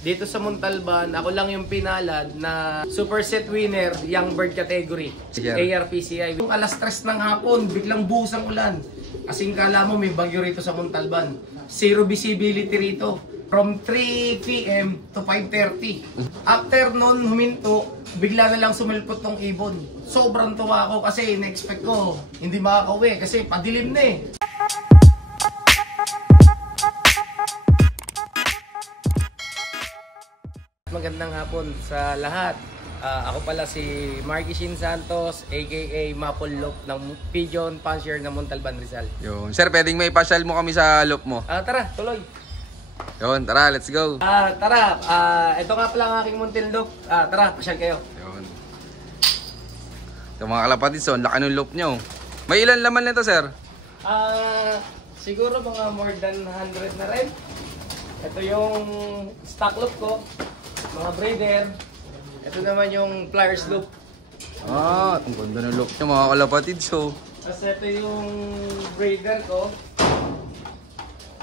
dito sa Montalban, ako lang yung pinalad na superset winner, young bird category, ARPCI. Yung alas 3 ng hapon, biglang buhos ang ulan. Kasing kala mo may bagyo rito sa Montalban. Zero visibility rito. From 3 PM to 5:30. After nun, huminto, bigla na lang sumilpot ng ibon. Sobrang tuwa ako kasi na-expect ko hindi makakauwi kasi padilim na eh. Magandang hapon sa lahat. Ako pala si Marky Shin Santos, aka Maple Loop ng Pigeon Fancier ng Montalban, Rizal. Yun. Sir, pwedeng may pasyal mo kami sa loop mo. Tara, tuloy. Yun, tara, let's go. Tara, ito nga pala ang aking Montel Loop. Tara, pasyal kayo. Yun. Ito mga kalapatid, so laki ng loop nyo. May ilan laman nito, sir? Siguro mga more than 100 na rin. Ito yung stock loop ko. Mga breeder. Ito naman yung pliers loop. Ang ganda ng loop nyo mga kalapatid. So, tapos ito yung breeder ko.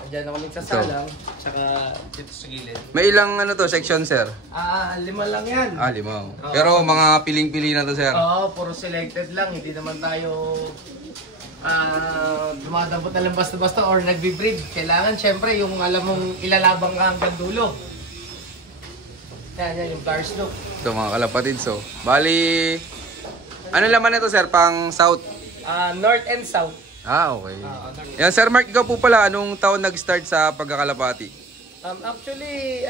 Diyan ako nagsasalang. Tsaka dito sa gilid. may ilang ano to, section, sir? 5 lang yan. 5. Pero mga piling-pili na to, sir. Oo, puro selected lang. Hindi naman tayo dumadabot na lang basta-basta or nagbe-breed. Kailangan syempre yung alam mong ilalabang ka hanggang dulo. Yan yung pliers loop. Ito mga kalapatid. So, bali, ano laman nito, sir? Pang south? North and south. Okay. Yan, Sir Mark, ikaw po pala, anong taon nag-start sa pagkakalapati? Actually,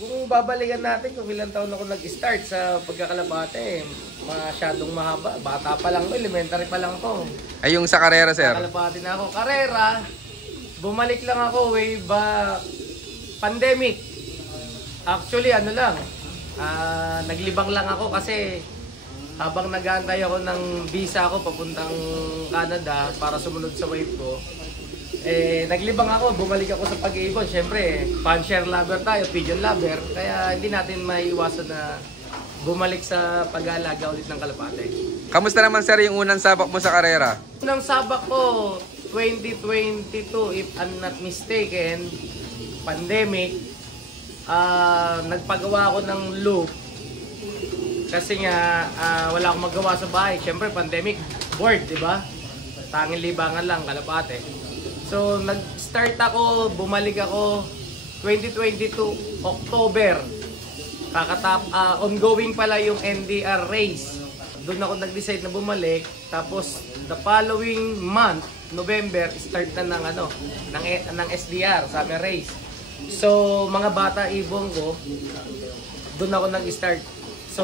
kung babalikan natin kung ilang taon ako nag-start sa pagkakalapate, masyadong mahaba. Bata pa lang, elementary pa lang ako. Ay, yung sa karera, sir? Kalapate na ako. Karera, bumalik lang ako way back pandemic. Actually, naglibang lang ako kasi habang nag-aantay ako ng visa ko papuntang Canada para sumunod sa wife ko, naglibang ako, bumalik ako sa pag-iibon. Siyempre, fancier lover tayo, pigeon lover, kaya hindi natin maiiwasan na bumalik sa pag-aalaga ulit ng kalapate. Kamusta naman, sir, yung unang sabak mo sa karera? Unang sabak ko, 2022, if I'm not mistaken, pandemic, nagpagawa ako ng loop. Kasi nga, wala akong magawa sa bahay. Siyempre, pandemic, bored, di ba? Tanging libangan lang, kalapate. So, nag-start ako, bumalik ako 2022, October. Ongoing pala yung NDR race. Doon ako nag-decide na bumalik. Tapos, the following month, November, start na ng SDR, summer race. So, mga bata ibong ko, doon ako nag-start. So,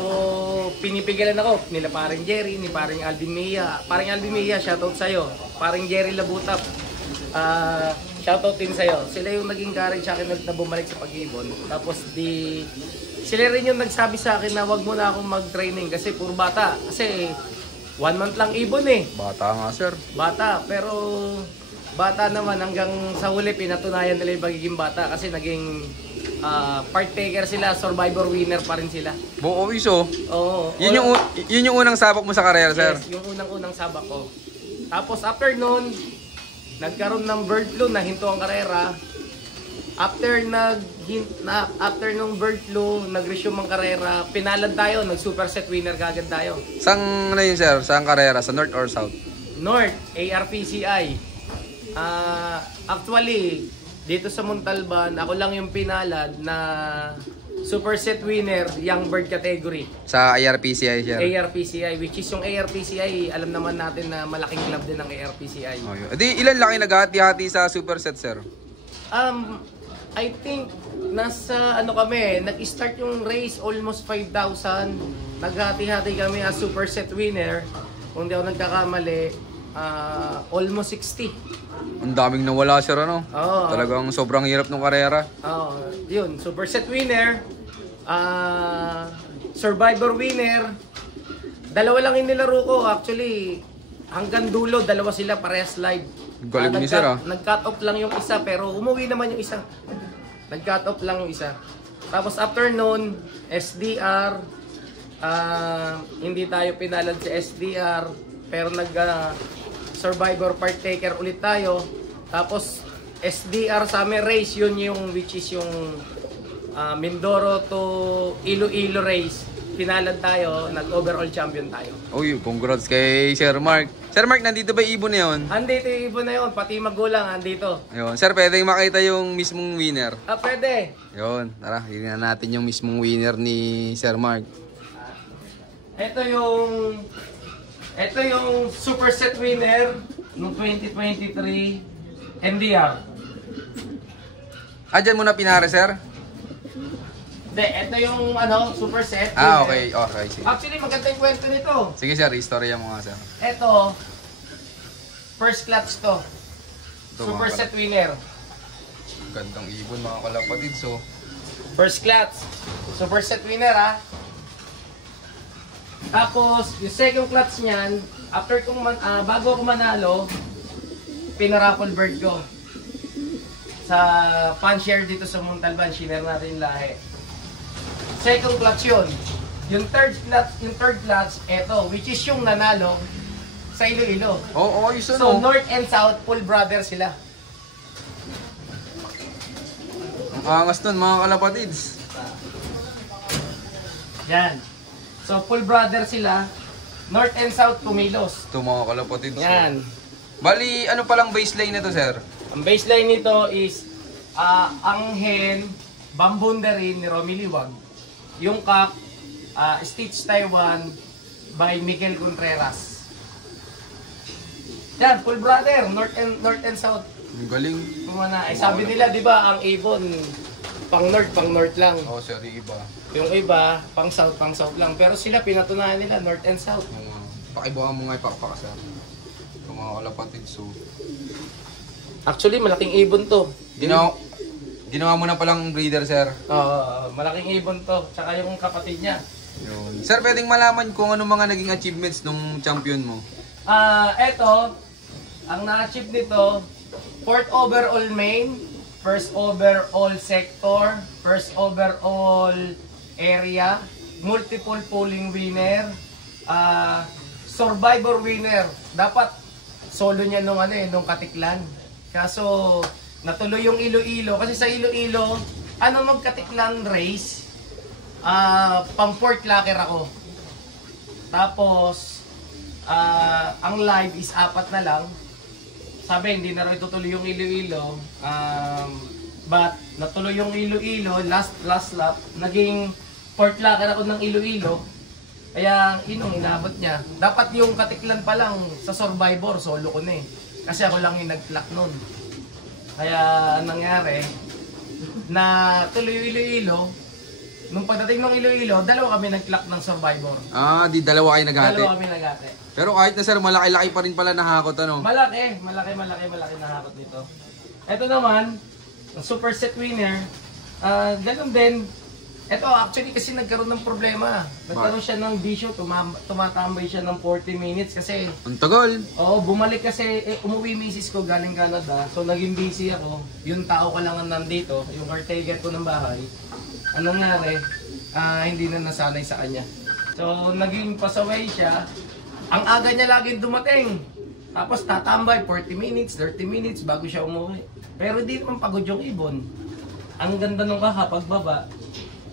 pinipigilan ako nila paring Jerry, ni paring Alvin Mejia. Paring Alvin Mejia, shoutout sa'yo. Paring Jerry Labutap, shoutout din sa'yo. Sila yung naging courage sa akin na bumalik sa pag-ibon. Tapos sila rin yung nagsabi sa akin na wag mo na akong mag-training kasi puro bata. Kasi 1 month lang ibon eh. Bata nga, sir. Bata, pero bata naman hanggang sa huli pinatunayan nila yung pagiging bata kasi naging partaker sila, survivor winner pa rin sila. Buo iso. Oo. Yun yung unang sabak mo sa karera, sir? Yes, yung unang sabak ko. Tapos after nun, nagkaroon ng bird flu, nahinto ang karera. After nung bird flu, nag-resume ang karera, pinalad tayo, nag-superset winner kagad tayo. Saan na yun, sir? Saan karera? Sa north or south? North, ARPCI. Actually, dito sa Montalban, ako lang yung pinalad na superset winner, young bird category. Sa ARPCI, sir? ARPCI, which is yung ARPCI, alam naman natin na malaking club din ng ARPCI. Di ilan laki naghati-hati sa superset, sir? I think nasa kami, nag-start yung race almost 5,000. Naghati-hati kami as superset winner. Kung di ako nagkakamali, almost 60. Ang daming nawala, sir, ano? Oo. Talagang sobrang hirap ng karera. Yun, superset winner, survivor winner. Dalawa lang yung nilaro ko. Actually, hanggang dulo, dalawa sila parehas live. Galing ni sir, Nag-cut off lang yung isa, pero umuwi naman yung isa. Nag-cut off lang yung isa. Tapos after noon, SDR, hindi tayo pinalad sa SDR, pero survivor partaker ulit tayo. Tapos SDR summer race, yun yung which is yung Mindoro to Iloilo race. Pinalad tayo, nag-overall champion tayo. Uy, congrats kay Sir Mark. Sir Mark, nandito ba yung ibon na yun? Andito yung ibon na yun, pati magulang andito. Ayun. Sir, pwede makita yung mismong winner. Pwede. Yun, tara, tingnan natin yung mismong winner ni Sir Mark. Ito yung super set winner ng 2023 NDR. Dyan muna pinare, sir? Hindi, ito yung super set. Okay, okay. Sige. Actually, maganda yung kwento nito. Sige, sir, istorya mo nga, sir. Ito, first clutch to. Ito, Super mga set winner. Gandang ibon, mga kalapatid. So, First clutch. Super set winner, ha. Tapos, yung second clutch niyan, bago ako manalo, pinaraffle bird ko. Sa fan share dito sa Montalban, share natin lahi. Second clutch yun. Yung third clutch, eto, which is yung nanalo sa Iloilo. oo, yun So, North and South, full brother sila. Ang angas nun, mga kalapatids. Yan. So, full brother sila. North and South, kumilos. Ito, mga kalapatids. Yan. Bali, ano palang baseline nito, sir? Ang baseline nito is ang hen, Bambundarin ni Romy Liwag. Yung cock, Stitch Taiwan by Miguel Contreras. Yan, full brother, North and South. Ang galing. Kumana, sabi nila, di ba, ang ibon, pang North lang. Oo, sir, yung iba. Yung iba, pang South lang. Pero sila, pinatunayan nila, North and South. Pakibuhan mo nga ipakpaka, sir. Yung mga kalapatids, so... Actually, malaking ibon to. Ginawa mo na palang breeder, sir. Malaking ibon to. Tsaka yung kapatid niya. Yun. Sir, pwedeng malaman kung ano mga naging achievements nung champion mo? Eto, ang na-achieve nito, 4th overall main, 1st overall sector, 1st overall area, multiple polling winner, survivor winner. Dapat solo niya nung Katiklan. Kaso natuloy yung Iloilo kasi sa Iloilo, magkatiklan race, pang Fort Locker ako. Tapos ang live is 4 na lang. Sabi hindi na raw itutuloy yung Iloilo. But natuloy yung Iloilo, last lap, naging Fort Locker ako ng Iloilo. Kaya inabot niya. Dapat yung Katiklan pa lang sa Survivor, solo ko na eh. Kasi ako lang yung nag-clock nun. Kaya nangyari, na tuloy yung Iloilo. Nung pagdating ng Iloilo, dalawa kami nag-clock ng Survivor. Di dalawa kayo naghati. Dalawa kami naghati. Pero kahit na, sir, malaki-laki pa rin pala nahakot, ano? Malaki nahakot dito. Ito naman, ang super set winner, ganun din. Ito actually kasi nagkaroon ng problema. Nagkaroon siya ng bisyo, tumatambay siya ng 40 minutes kasi... Ang tagal. Oo, bumalik kasi, umuwi misis ko galing Canada. So naging busy ako. Yung tao ko lang ang nandito, yung caretaker ko ng bahay. Anong nangyari? Hindi na nasanay sa kanya. So naging pasaway siya. Ang aga niya laging dumating. Tapos tatambay 40 minutes, 30 minutes bago siya umuwi. Pero di naman pagod yung ibon. Ang ganda nung pagbaba.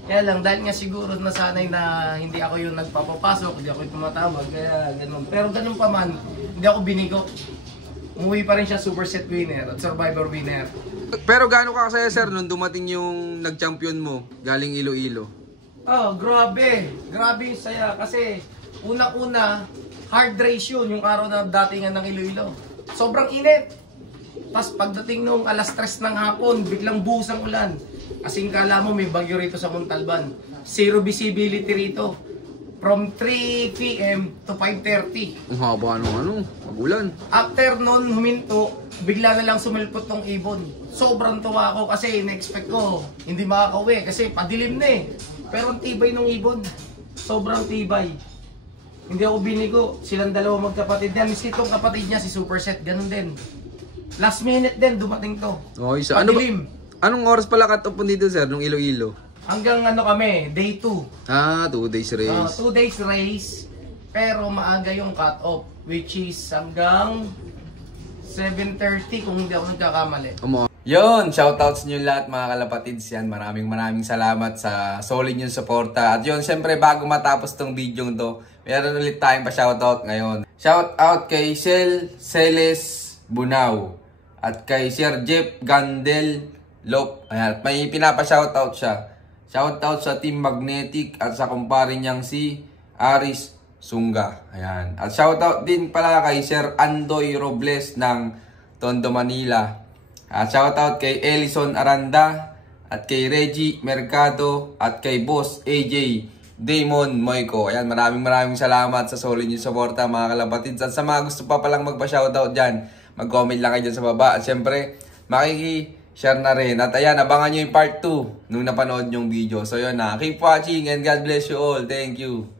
Kaya lang, dahil nga siguro nasanay na hindi ako yung nagpapapasok, hindi ako yung tumatawag, kaya ganun. Pero ganun pa man, hindi ako binigo. Umuwi pa rin siya super set winner at survivor winner. Pero gaano ka kasaya, sir, nung dumating yung nag-champion mo, galing Iloilo? Grabe. Grabe yung saya. Kasi, una-una, hard race yun, yung araw na datingan ng Iloilo. Sobrang init. Tapos pagdating nung alas 3 ng hapon, biglang buhos ang ulan. Kasing kala mo may bagyo rito sa Montalban. Zero visibility rito. From 3 PM to 5:30. Ang haba magulan. After nun huminto, bigla na lang sumilpot tong ibon. Sobrang tuwa ako kasi na-expect ko hindi makakauwi kasi padilim na eh. Pero ang tibay ng ibon. Sobrang tibay. Hindi ako binigo. Silang dalawa magkapatid yan. Itong kapatid niya si Superset, ganun din. Last minute din dumating to. Okay, so padilim. Anong oras pala cut-off po dito, sir, nung Iloilo? Hanggang kami, day 2. 2 days race. 2 days race, pero maaga yung cut-off, which is hanggang 7:30 kung hindi ako nagkakamali. Yun, shoutouts nyo lahat mga kalapatids yan. Maraming salamat sa solid yung suporta. At yun, syempre bago matapos tong video to, meron ulit tayong pa-shoutout ngayon. Shoutout kay Celes Bunao at kay Sir Jeff Gandel Lop. Ayan, may pinapa-shoutout siya. Shoutout sa Team Magnetic at sa kumpare niyang si Aris Sunga. Ayan. At shoutout din pala kay Sir Andoy Robles ng Tondo, Manila. At shoutout kay Ellison Aranda at kay Reggie Mercado at kay Boss AJ Damon Moico. Ayan, maraming salamat sa solid yung suporta mga kalapatids. At sa mga gusto pa palang magpa-shoutout dyan, mag-comment lang kayo dyan sa baba. At syempre, makiki-share na rin. At ayan, abangan nyo yung part 2 nung napanood yung video. So yun na, keep watching and God bless you all. Thank you.